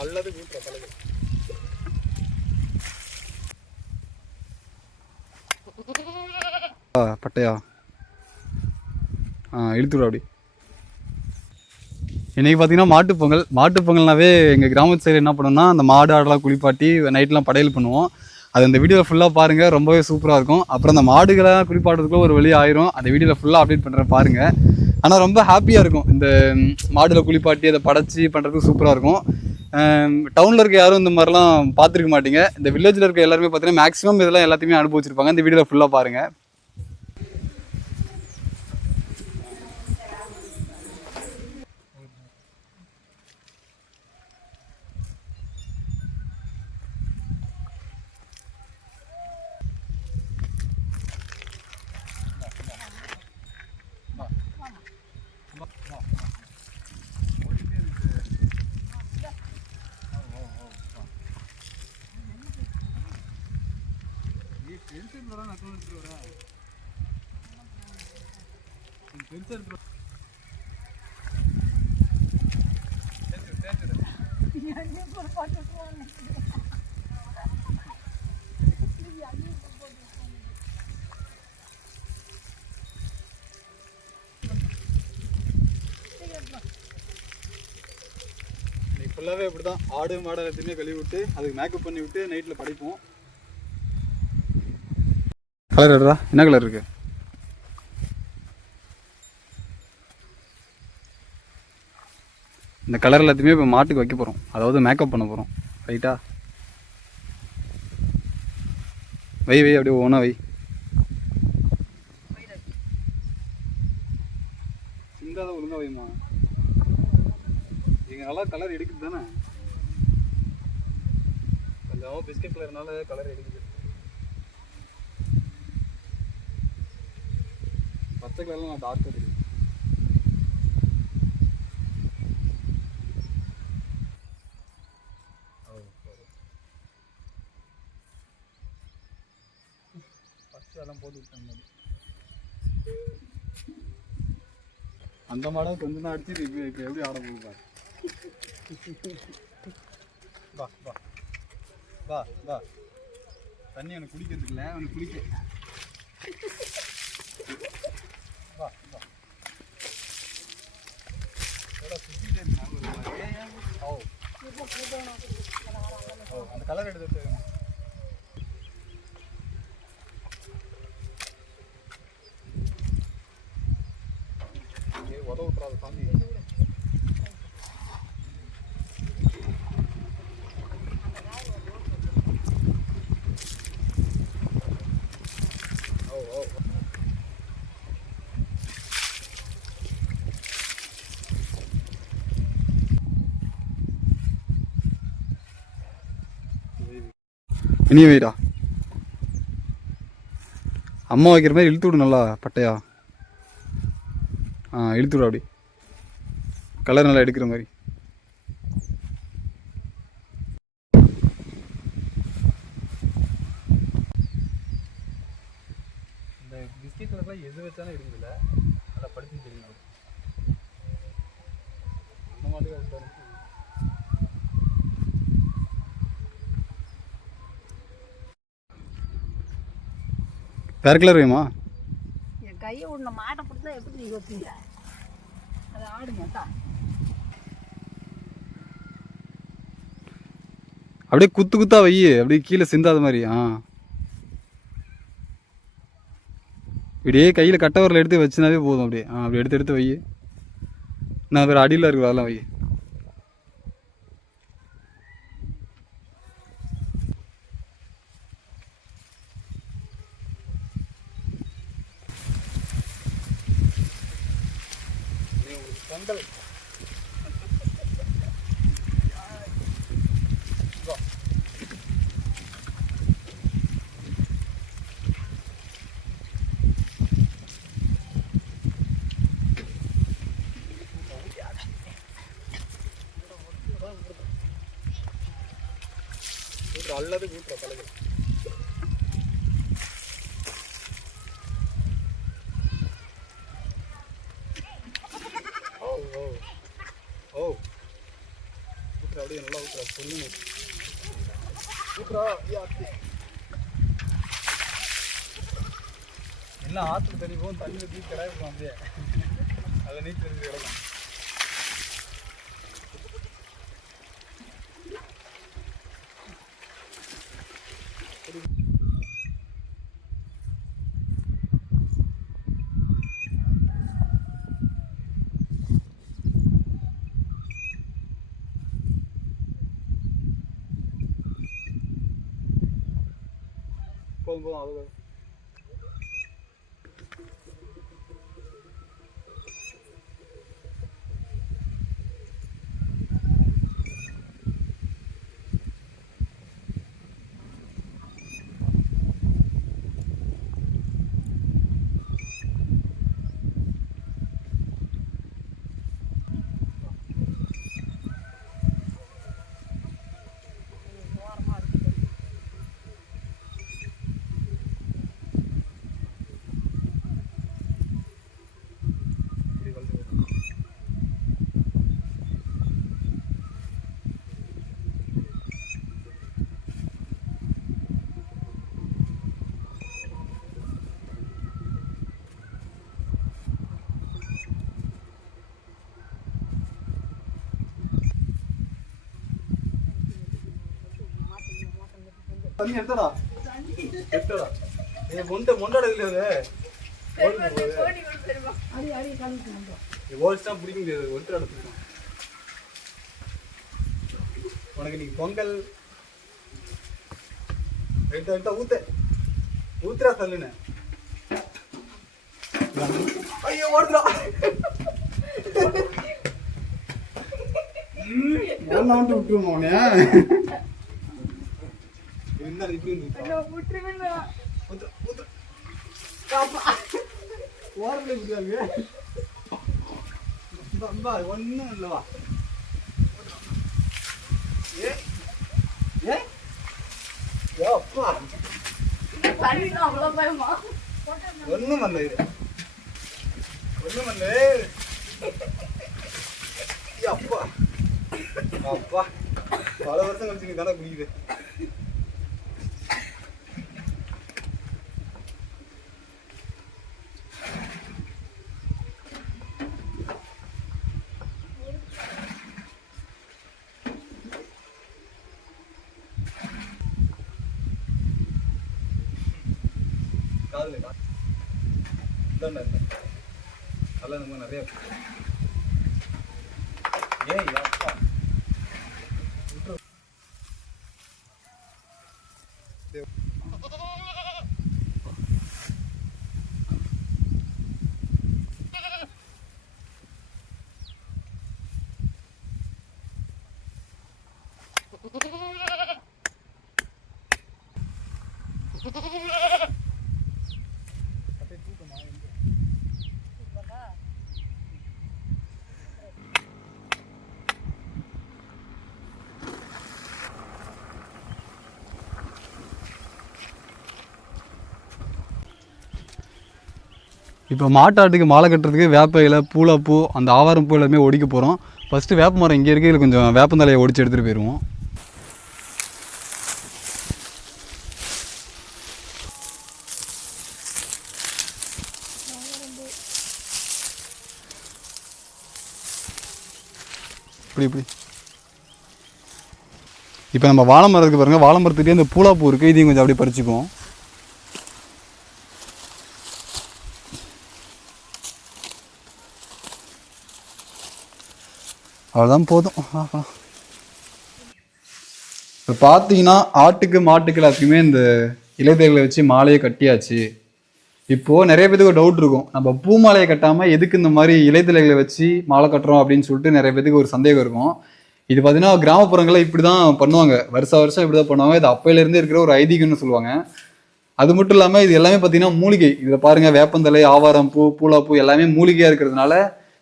அல்லது வீட்டுல தலைகள் பட்டையா இழுத்துடும் அப்படி. இன்றைக்கி பார்த்தீங்கன்னா மாட்டுப்பொங்கல்னாவே எங்கள் கிராமத்து சைடு என்ன பண்ணோம்னா அந்த மாடு ஆடெல்லாம் குளிப்பாட்டி நைட்லாம் படையல் பண்ணுவோம். அது அந்த வீடியோவில் ஃபுல்லாக பாருங்கள், ரொம்பவே சூப்பராக இருக்கும். அப்புறம் அந்த மாடுகளை குளிப்பாட்டுறதுக்குள்ள ஒரு வழி ஆயிரும். அந்த வீடியோவில் ஃபுல்லாக அப்டேட் பண்ணுறேன் பாருங்கள். ஆனால் ரொம்ப ஹாப்பியாக இருக்கும் இந்த மாடில் குளிப்பாட்டி அதை படைச்சி பண்ணுறதுக்கு சூப்பராக இருக்கும். டவுனில் இருக்க யாரும் இந்த மாதிரிலாம் பார்த்துருக்க மாட்டீங்க. இந்த வில்லேஜில் இருக்க எல்லாருமே பார்த்தீங்கன்னா மேக்ஸிமம் இதெல்லாம் எல்லாத்தையுமே அனுபவிச்சிருப்பாங்க. இந்த வீடியோவில் ஃபுல்லாக பாருங்கள். ஃபுல்லாகவே இப்படி தான் ஆடு மாடு எல்லாத்தையுமே கழுவி விட்டு அதுக்கு மேக்கப் பண்ணி விட்டு நைட்டில் படைப்போம். கலர் எடுறா, என்ன கலர் இருக்கு? இந்த கலர் எல்லாத்தையுமே இப்போ மாட்டுக்கு வைக்க போகிறோம், அதாவது மேக்கப் பண்ண போகிறோம். ரைட்டா? வை அப்படியே ஓனா வை. சிந்தாத ஒழுங்கா வைமா. இங்கே நல்லா கலர் எடுக்குது தானே, கொஞ்சம் பிஸ்கட் கலர்னால கலர் எடுக்குது. பச்சை கலர்லாம் நான் டார்க்காக தெரியும். ஃபஸ்ட்டு அதெல்லாம் போட்டு விட்டாங்க. அந்த மாடல் கொஞ்சம் தான் அடிச்சு இப்போ எப்படி ஆட போகுது. வா வா வா வா. தண்ணி அவனுக்கு குடிக்கிறதுக்கு இல்லை, அவனுக்கு குடிக்க. வா வா. சுற்றிட்டே இருக்காங்க. ஓ ஓ, அந்த கலர் எடுத்துட்டு உதவுறாது சாமி. இனி வைடா. அம்மா வைக்கிற மாதிரி இழுத்து விடு நல்லா பட்டையா. இழுத்து விடு அப்படி, கலர் நல்லா எடுக்கிற மாதிரி. இந்த பிஸ்கெட் கலர்லாம் எது வச்சாலும் எடுக்குதுல்ல, நல்லா படிச்சு தெரியும். அந்த மாதிரி வேற கலர் வேணுமா? என் கையை உன்னை மாட்டை பிடிச்சா எப்படி நீ வைப்பீங்க? அது ஆடு மாட்டா. அப்படியே குத்து குத்தா வை, அப்படியே கீழே சிந்தாத மாதிரி. இப்படியே கையில் கட்டவரில் எடுத்து வச்சுனாவே போதும். அப்படியே அப்படி எடுத்து எடுத்து வை. நான் வேறு அடியில் இருக்கிற அதெல்லாம் வை. பொங்கல் அல்லது வீட்டுல தலைகள் அப்படியே நல்லா ஊற்றுறா சொல்லுங்க ஊற்றுறா எல்லாம் ஆற்றுல தண்ணி போகும் தண்ணி ஊற்றி கிடாயிருக்கும் அப்படியே அதை நீச்சல் கிடக்கும் போதும் அது தண்ணி எடுத்தடா எடுத்தடா நீ மொண்டை இல்லையா ஓல்ஸ் தான் பிடிக்க முடியாது ஒருத்தர் எடுத்துக்கணும் உனக்கு நீ பொங்கல் எடுத்தா ஊத்துறா தள்ளுன்னு ஐயோ ஓடுறா விட்டுருமா உன்ன ஒன்னும் இல்லவா ஒன்னும் பண்ணல இது ஒன்னும் பண்ணல அப்பா அப்பா பல வருஷம் கழிச்சு நீ தானே குடிக்குது நிறைய இப்போ மாட்டாட்டுக்கு மாலை கட்டுறதுக்கு வேப்ப இலை பூலாப்பூ அந்த ஆவாரம் பூ எல்லாமே ஒடிக்க போகிறோம். ஃபஸ்ட்டு வேப்ப மரம் இங்கே இருக்குது, கொஞ்சம் வேப்பந்தலையை ஒடிச்சு எடுத்துகிட்டு போயிடுவோம். இப்படி இப்போ நம்ம வாழை மரம் இருக்குது பாருங்கள், வாழை மரத்துக்கிட்டே இந்த பூலாப்பூ இருக்குது, இதையும் கொஞ்சம் அப்படியே பறிச்சுக்குவோம். அவ்வளோதான் போதும். இப்போ பார்த்தீங்கன்னா ஆட்டுக்கு மாட்டுக்கு எல்லாத்துக்குமே இந்த இலைதழைகளை வச்சு மாலையை கட்டியாச்சு. இப்போது நிறைய பேருக்கு ஒரு டவுட் இருக்கும், நம்ம பூ மாலையை கட்டாமல் எதுக்கு இந்த மாதிரி இலைதழைகளை வச்சு மாலை கட்டுறோம் அப்படின்னு சொல்லிட்டு நிறைய பேருக்கு ஒரு சந்தேகம் இருக்கும். இது பார்த்தீங்கன்னா கிராமப்புறங்களில் இப்படி தான் பண்ணுவாங்க, வருஷம் இப்படி தான் பண்ணுவாங்க. இது அப்பையிலேருந்தே இருக்கிற ஒரு ஐதீகம்னு சொல்லுவாங்க. அது மட்டும் இல்லாமல் இது எல்லாமே பார்த்தீங்கன்னா மூலிகை. இதில் பாருங்கள், வேப்பந்தலை, ஆவாரம் பூ, பூலாப்பூ எல்லாமே மூலிகையாக இருக்கிறதுனால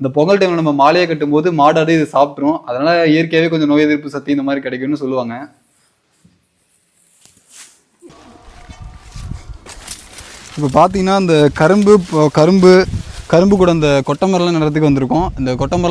இந்த பொங்கல் டைமில் நம்ம மாலையை கட்டும்போது மாடாடு இது சாப்பிட்ரும். அதனால் இயற்கையாகவே கொஞ்சம் நோய் எதிர்ப்பு சக்தி இந்த மாதிரி கிடைக்கும்னு சொல்லுவாங்க. இப்போ பார்த்தீங்கன்னா இந்த கரும்பு கூட இந்த கொட்டை மரம்லாம் நடுறதுக்கு வந்திருக்கோம். இந்த கொட்டை மரம்